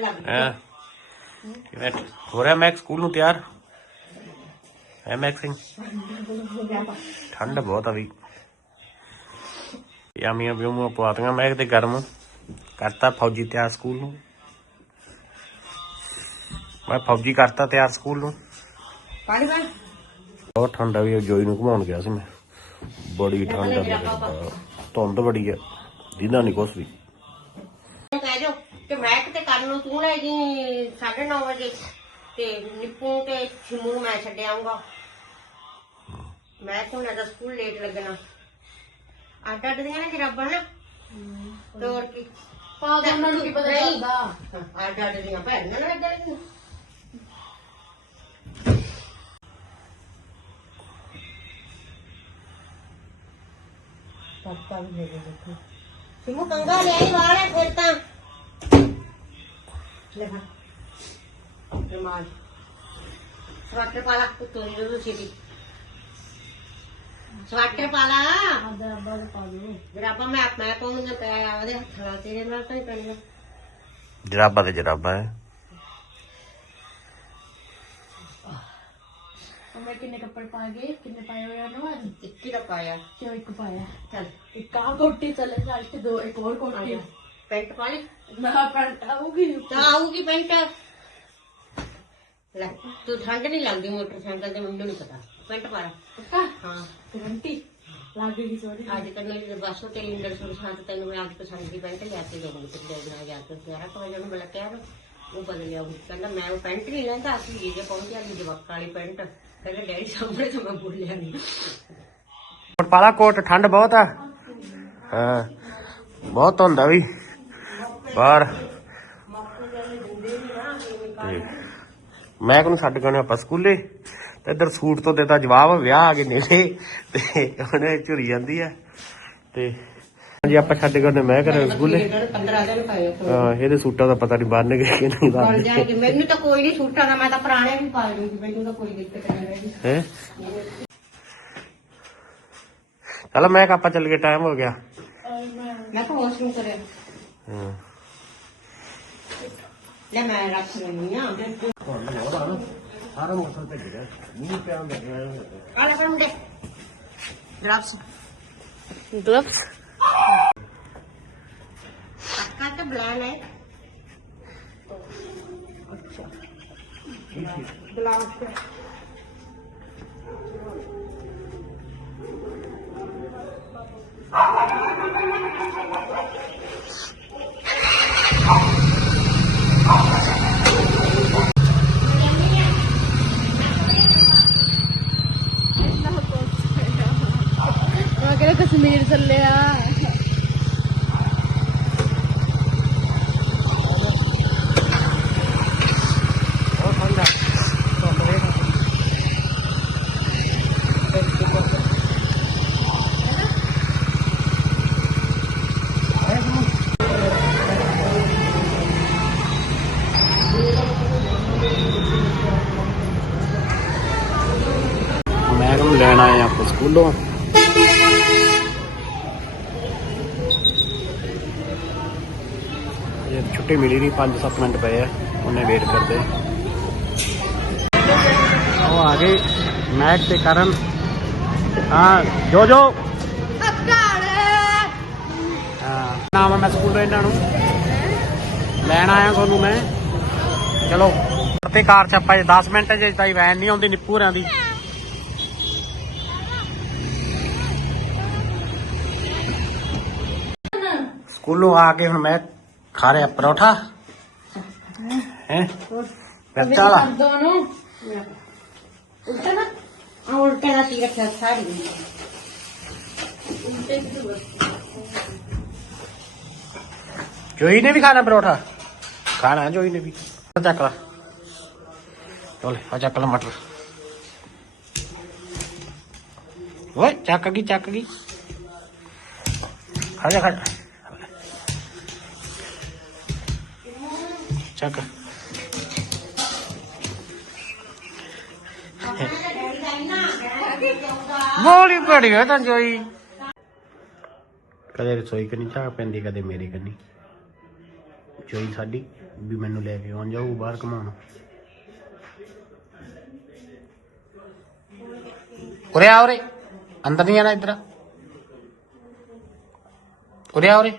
ਲੱਗ ਹਾਂ। ਕਿਵੇਂ? ਹੋ ਰਿਹਾ ਮੈਕ ਸਕੂਲ ਨੂੰ ਤਿਆਰ? ਹੈ ਮੈਕ ਸਿੰਘ ਠੰਡ ਬਹੁਤ ਆ ਵੀ। ਯਾਮੀਆਂ ਬਿਉਮੀਆਂ ਪਵਾਤੀਆਂ ਮੈਕ ਤੇ ਗਰਮ। ਕਰਤਾ ਫੌਜੀ ਤਿਆਰ ਸਕੂਲ ਨੂੰ। ਮੈਂ ਫੌਜੀ ਕਰਤਾ ਤਿਆਰ ਸਕੂਲ ਨੂੰ। ਪਾਣੀ ਪਾਣੀ ਬਹੁਤ ਠੰਡ ਆ ਵੀ ਜੋਈ ਨੂੰ ਘੁਮਾਉਣ ਗਿਆ ਸੀ ਮੈਂ। ਬੜੀ ਠੰਡ ਆ। ਧੁੰਦ ਬੜੀ ਆ। ਦੀਦਾ ਨਹੀਂ ਕੁਛ ਵੀ। ਕਿ ਮੈਂ ਕਿਤੇ ਕਰਨ ਨੂੰ ਤੂੰ ਲੈ ਜੀ 9:30 ਵਜੇ। ਤੇ ਨਿੱਪੂ ਤੇ ਛਿਮੂ ਨੂੰ ਮੈਂ ਛੱਡ ਆਉਂਗਾ ਮੈਂ ਕਿਉਂ ਨਾ ਸਕੂਲ ਲੇਟ ਲੱਗਣਾ। ਅੱਡ ਅੱਡ ਦੀਆਂ ਨੇ ਜਰਾਬਾਂ ਨਾ? ਤੋਰ ਕੀ? ਪਾ ਦੋ ਉਹਨਾਂ ਨੂੰ ਕੀ ਪਤਾ। ਚੱਲਦਾ। ਅੱਡ ਅੱਡ ਦੀਆਂ ਭੈਣਾਂ ਨਾਲ ਲੱਗਣਗੀਆਂ ਪਾਪਾ ਵੀ ਲੈ ਦੇਖੋ ਸਿਮੂ ਕੰਗਾ ਲੈ ਆਈ ਵਾਲਾ ਫਿਰ ਤਾਂ। ਲੈ ਫੜ ਰਮਾਲ। ਸਵਾਟਰ ਪਾਲਾ ਕੁੱਤੋਰੀ ਨੂੰ ਛੇਤੀ ਸਵਾਟਰ ਪਾਲਾ ਆਦਾ ਅੱਬਾ ਦੇ ਪਾ ਦੋ ਜਰਾਬਾਂ ਮੈਂ ਮੈਂ ਪਾਉਂਗਾ ਪੈ ਉਹਦੇ ਹੱਥ ਨਾਲ ਤੇਰੇ ਨਾਲ ਤਾਂ ਹੀ ਪੈਣੀਆਂ। ਜਰਾਬਾਂ ਤੇ ਜਰਾਬਾਂ ਹੈ। ਮੈਂ ਕਿੰਨੇ ਕੱਪੜੇ ਪਾ ਗਏ? ਕਿੰਨੇ ਪਾਏ ਹੋਏ ਉਹਨਾਂ ਨੂੰ ਇੱਕੀ ਦਾ ਪਾਇਆ। ਕਿਉਂ ਇੱਕ ਪਾਇਆ? ਚੱਲ। ਇੱਕ ਆ ਕੋਟੀ ਚੱਲੇ ਨਾਲ ਤੇ ਦੋ ਇੱਕ ਹੋਰ ਆ ਕੋਟੀ ਜਾ। ਪੈਂਟ ਪਾ ਲਈ। ਨਾ ਪੈਂਟ ਆਊਗੀ ਤਾਂ ਆਊਗੀ ਪੈਂਟ। ਲੈ ਤੂੰ ਠੰਡ ਨਹੀਂ ਲੱਗਦੀ ਮੋਟਰਸਾਈਕਲ ਤੇ ਮੈਨੂੰ ਨਹੀਂ ਪਤਾ। ਪੈਂਟ ਪਾ ਲੈ। ਪੱਕਾ? ਹਾਂ। ਗਰੰਟੀ। ਲੱਗ ਗਈ ਸੋਰੀ ਅੱਜ ਕੱਲ੍ਹ ਮੇਰੇ ਬੱਸੋਂ ਤੇ ਇੰਦਰ ਸੁਰ ਸਾਥ ਤੈਨੂੰ ਮੈਂ ਅੱਜ ਪਸੰਦ ਦੀ ਪੈਂਟ ਲਿਆ ਕੇ ਦੇਵਾਂਗੀ। ਤੇ ਦੇ ਦੇਣਾ ਜਾ ਕੇ ਯਾਰਾ ਕੋ ਜਨ ਬਲ ਕਿਹਾ ਨਾ ਉਹ ਬਦਲ ਲਿਆ ਉਹ ਕਹਿੰਦਾ ਮੈਂ ਉਹ ਪੈਂਟ ਨਹੀਂ ਲੈਂਦਾ ਅਸੀਂ ਇਹ ਜੇ ਪਹੁੰਚਿਆ ਜੀ ਜਵਾਕ ਵਾਲੀ ਪੈਂਟ। ਕਹਿੰਦਾ ਡੈਡੀ ਸਾਹਮਣੇ ਤਾਂ ਮੈਂ ਬੋਲਿਆ ਨਹੀਂ ਕੋਟ ਪਾਲਾ ਕੋਟ ਠੰਡ ਬਹੁਤ ਆ। ਹਾਂ। ਬਹੁਤ ਹੁੰਦਾ ਵੀ। ਬਾਹਰ। ਤੇ ਮੈਂ ਕੋਨੂੰ ਛੱਡ ਗਏ ਆਪਾਂ ਸਕੂਲੇ? ਤੇ ਇੱਧਰ ਸੂਟ ਤੋਂ ਦਿੱਤਾ ਜਵਾਬ ਵਿਆਹ ਆ ਗਏ ਨੇੜੇ। ਤੇ ਉਹਨੇ ਝੁਰੀ ਜਾਂਦੀ ਆ। ਤੇ ਹਾਂਜੀ ਆਪਾਂ ਛੱਡ ਗਏ ਨੇ ਮੈਂ ਘਰੇ ਸਕੂਲੇ। 15 ਦਿਨ ਪਏ ਆ ਹਾਂ ਇਹਦੇ ਸੂਟਾਂ ਦਾ ਪਤਾ ਨਹੀਂ ਬੰਨ ਗਏ ਕਿ ਨਹੀਂ ਬੰਨ ਮੈਨੂੰ ਤਾਂ ਕੋਈ ਨਹੀਂ ਛੂਟਾ ਦਾ ਮੈਂ ਤਾਂ ਪੁਰਾਣੇ ਵੀ ਪਾ ਲੂੰਗੀ ਮੈਨੂੰ ਤਾਂ ਕੋਈ ਦਿੱਕਤ ਨਹੀਂ ਹੈ? ਚਲੋ ਮੈਂ ਆਪਾਂ ਚੱਲ ਗਏ ਟਾਈਮ ਹੋ ਗਿਆ। ਮੈਂ ਤਾਂ ਵਾਸ਼ਰੂਮ ਕਰਿਆ ਹਾਂ। ਲੈ ਮੈਂ ਰੱਖ ਲੈਣੀ ਆ ਸਾਰਾ ਮੌਸਮ ਤੇ ਗਿਆ ਮੀਂਹ ਪਿਆ ਹੁੰਦਾ ਆ ਲੈ ਫੜ ਮੁੰਡੇ ਡਰਾਪਸ ਗਲਵਸ ਪੱਕਾ ਤੇ ਬਲਾਨ ਹੈ ਅੱਛਾ ਬਲਾਨ ਮੈਂ ਕਿਹੜਾ ਕਸ਼ਮੀਰ ਚੱਲਿਆ? ਉਹ ਲੈਣ ਆਏ ਆਪਾਂ ਸਕੂਲੋਂ। ਇਹ ਛੁੱਟੀ ਮਿਲੀ ਨਹੀਂ 5-7 ਮਿੰਟ ਪਏ ਆ ਉਹਨੇ ਵੇਟ ਕਰਦੇ। ਉਹ ਆ ਗਏ ਮੈਚ ਤੇ ਕਰਨ। ਹਾਂ ਜੋ ਜੋ। ਨਾਮ ਮੈਂ ਸਕੂਲ ਇਹਨਾਂ ਨੂੰ। ਲੈਣ ਆਇਆ ਤੁਹਾਨੂੰ ਮੈਂ। ਚਲੋ। ਤੇ ਕਾਰ ਚ ਆਪਾਂ 10 ਮਿੰਟ ਜੇ ਤਾਈ ਵੈਨ ਨਹੀਂ ਆਉਂਦੀ ਨਿੱਪੂਰਾਂ ਦੀ। ਸਕੂਲੋਂ ਆ ਕੇ ਹੁਣ ਮੈਂ ਖਾ ਰਿਹਾ ਪਰੌਠਾ? ਹੈ? ਬੱਚਾ ਵਾਲਾ? ਦੋਨੋਂ ਉਲਟਾ ਨਾ। ਆ ਉਲਟਾ ਦਾ ਤੀ ਰੱਖਿਆ ਸਾੜੀ ਜੋਈ ਨੇ ਵੀ ਖਾਣਾ ਪਰੌਠਾ? ਖਾਣਾ ਜੋਈ ਨੇ ਵੀ। ਚੱਕ ਲਾ। ਚਲ ਆ ਚੱਕ ਲਾ ਮਟਰ। ਓਏ ਚੱਕ ਗਈ ਚੱਕ ਗਈ। ਖਾ ਚੱਕ ਬੋਲੀ ਪੜੀ ਹੈ ਤਾਂ ਜੋਈ। ਕਦੇ ਰਸੋਈ ਕਨੀ ਚਾਹ ਪੈਂਦੀ, ਕਦੇ ਮੇਰੇ ਕਨੀ ਹੋਈ ਸਾਡੀ, ਵੀ ਮੈਨੂੰ ਲੈ ਕੇ ਆਉਣ ਜਾਊ, ਬਾਹਰ ਘਮਾਉਣ ਉਰੇ ਆ ਉਰੇ, ਅੰਦਰ ਨਹੀਂ ਆਣਾ ਇੱਧਰ। ਉਰੇ ਆ ਉਰੇ।